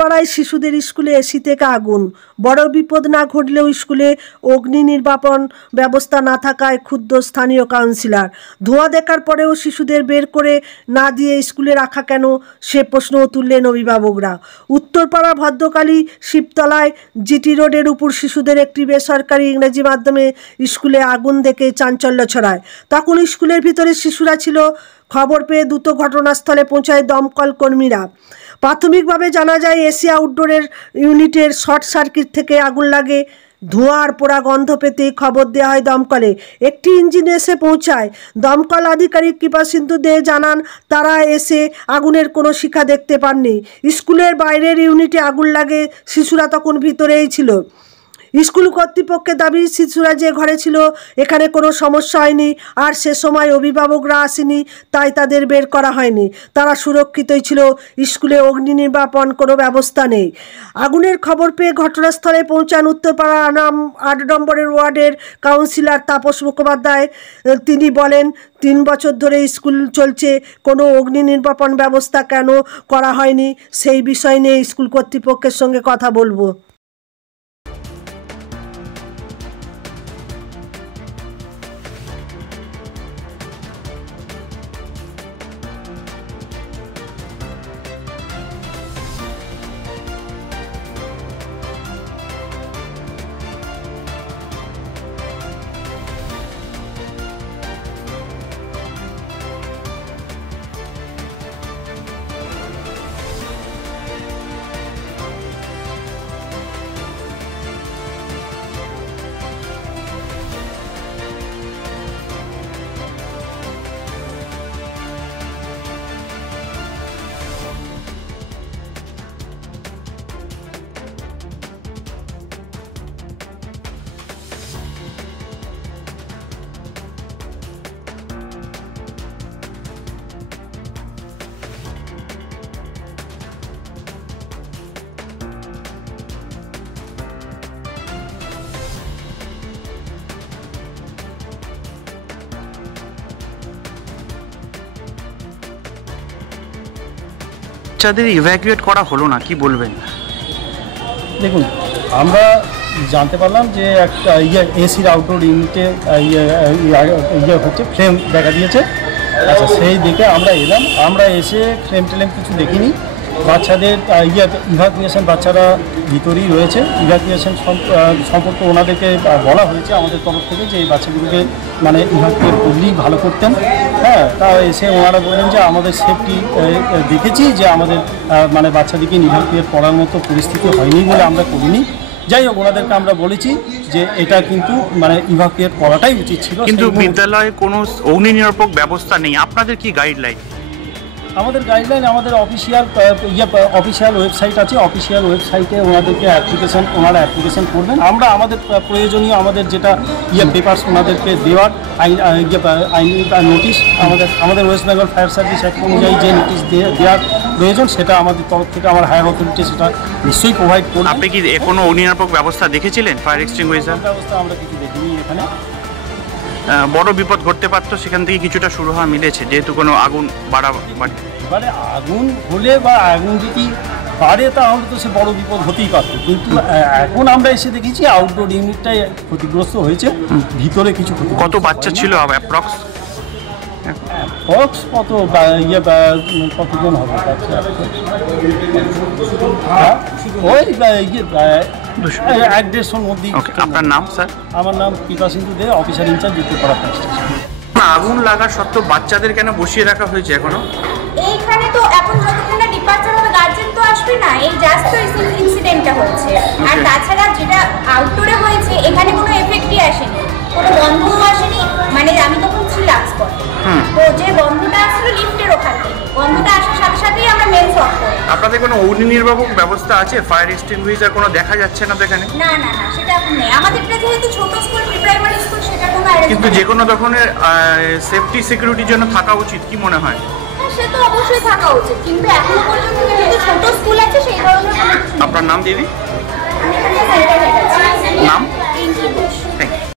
পাড়ায় শিশুদের স্কুলে এসি থেকে আগুন। বড় বিপদ না ঘটলেও স্কুলে অগ্নি নির্বাপন ব্যবস্থা না থাকায় ক্ষুব্ধ স্থানীয় কাউন্সিলর। ধোঁয়া দেখার পরেও শিশুদের বের করে না দিয়ে স্কুলে রাখা কেন, সে প্রশ্নও তুললেন অভিভাবকরা। উত্তরপাড়া ভদ্রকালী শিবতলায় জিটি রোডের উপর শিশুদের একটি বেসরকারি ইংরেজি মাধ্যমে স্কুলে আগুন দেখে চাঞ্চল্য ছড়ায়। তখন স্কুলের ভিতরে শিশুরা ছিল। খবর পেয়ে দ্রুত ঘটনাস্থলে পৌঁছায় দমকল কর্মীরা। প্রাথমিকভাবে জানা যায় এসি আউটডোরের ইউনিটের শর্ট সার্কিট থেকে আগুন লাগে। ধোঁয়ার পোড়া গন্ধ পেতেই খবর দেওয়া হয় দমকলে। একটি ইঞ্জিন এসে পৌঁছায়। দমকল আধিকারিক কৃপাসিন্ধু দে জানান, তারা এসে আগুনের কোনো শিখা দেখতে পাননি। স্কুলের বাইরের ইউনিটে আগুন লাগে, শিশুরা তখন ভিতরেই ছিল। স্কুল কর্তৃপক্ষের দাবি, শিশুরা যে ঘরে ছিল এখানে কোনো সমস্যা হয়নি, আর সে সময় অভিভাবকরা আসেনি, তাই তাদের বের করা হয়নি। তারা সুরক্ষিতই ছিল। স্কুলে অগ্নি নির্বাপন কোনো ব্যবস্থা নেই। আগুনের খবর পেয়ে ঘটনাস্থলে পৌঁছান উত্তরপাড়া 8 নম্বরের ওয়ার্ডের কাউন্সিলর তাপস মুখোপাধ্যায়। তিনি বলেন, 3 বছর ধরে স্কুল চলছে, কোনো অগ্নি নির্বাপন ব্যবস্থা কেন করা হয়নি সেই বিষয় নিয়ে স্কুল কর্তৃপক্ষের সঙ্গে কথা বলবো। বাচ্চাদের ইভ্যাকুয়েট করা হলো না, কি বলবেন? দেখুন, আমরা জানতে পারলাম যে একটা এসির আউটডোর ইউনিটে হচ্ছে ফ্লেম দেখা দিয়েছে। আচ্ছা, সেই দেখে আমরা এলাম। আমরা এসে ফ্লেম কিছু দেখিনি। বাচ্চাদের ইভ্যাকুয়েশন, বাচ্চারা ভিতরেই রয়েছে। ইভ্যাকুয়েশন সম্পর্কে ওনাদেরকে বলা হয়েছে আমাদের তরফ থেকে যে এই বাচ্চাগুলোকে মানে ইভ্যাকুয়েট করলেই ভালো করতেন। হ্যাঁ, তা এসে ওনারা বললেন যে আমাদের সেফটি দেখেছি যে আমাদের মানে বাচ্চাদেরকে ইভ্যাকুয়েট করার মতো পরিস্থিতি হয়নি বলে আমরা করিনি। যাই হোক, ওনাদেরকে আমরা বলেছি যে এটা কিন্তু মানে ইভ্যাকুয়েট করাটাই উচিত ছিল। কিন্তু বিদ্যালয়ে কোনো অগ্নি নিরাপক ব্যবস্থা নেই, আপনাদের কি গাইডলাইন? আমাদের গাইডলাইন, আমাদের অফিসিয়াল ওয়েবসাইট আছে। অফিসিয়াল ওয়েবসাইটে ওনাদেরকে ওনারা অ্যাপ্লিকেশন করবেন। আমরা আমাদের প্রয়োজনীয় আমাদের যেটা পেপারস ওনাদেরকে দেওয়ার আইনি নোটিশ, আমাদের West Bengal fire service act অনুযায়ী যে নোটিশ দেওয়ার প্রয়োজন সেটা আমাদের তরফ থেকে আমার হায়ার অথরিটি সেটা নিশ্চয়ই প্রোভাইড করবে। আপনি কি কোনো অগ্নি নিরাপক ব্যবস্থা দেখেছিলেন? ফায়ার এক্সটিংগুইশার ব্যবস্থা আমরা কিছু দেখিনি এখানে। বড় বিপদ ঘটতে পারতো, সেখান থেকে কিছুটা শুরু হওয়া মিলেছে, যেহেতু কোনো আগুন এবারে আগুন হলে বা আগুন যদি বাড়ে তাহলে তো সে বড় বিপদ হতেই পারত। কিন্তু এখন আমরা এসে দেখেছি আউটডোর ইউনিটটাই ক্ষতিগ্রস্ত হয়েছে, ভিতরে কিছু। কত বাচ্চা ছিল অ্যাপ্রক্স? কতজন হবে? ওই 1-150-র মধ্যেই। আপনার নাম স্যার? আমার নাম Kripasindhu De, officer in charge Uttarpara fire station. আগুন লাগার সত্ত্বেও বাচ্চাদের কেন বসিয়ে রাখা হয়েছে এখনো? এইখানে তো এখন যতক্ষণ না ডিপার্চার হবে গার্জেন তো আসবে না, এই জাস্ট তো ইনসিডেন্টটা হচ্ছে। আর তাছাড়া যেটা আউটডোরে হয়েছে এখানে কোনো এফেক্টই আসেনি, কোনো গন্ধও আসেনি। মানে আমি তখন ছিলাম স্পটে, তো যে গন্ধটা আসছিল লিফটের ওখান থেকে, গন্ধটা আসার সাথে সাথেই আমরা মেইন অফ করি। আপনাদের কোনো অগ্নি নির্বাপক ব্যবস্থা আছে? ফায়ার এক্সটিংগুইশার কোনো দেখা যাচ্ছে না তো এখানে? না না না, সেটা এখন নেই। আমাদের যেহেতু ছোট স্কুল, প্রাইমারি স্কুল, সেটা কোনো অ্যারেঞ্জমেন্ট। কিন্তু যে কোনো ধরনের সেফটি সিকিউরিটির জন্য থাকা উচিত, কি মনে হয়? সে তো অবশ্যই থাকা উচিত, কিন্তু এখনো পর্যন্ত যেহেতু ছোট স্কুল আছে সেই ধরনের। আপনার নাম দিদি? নাম?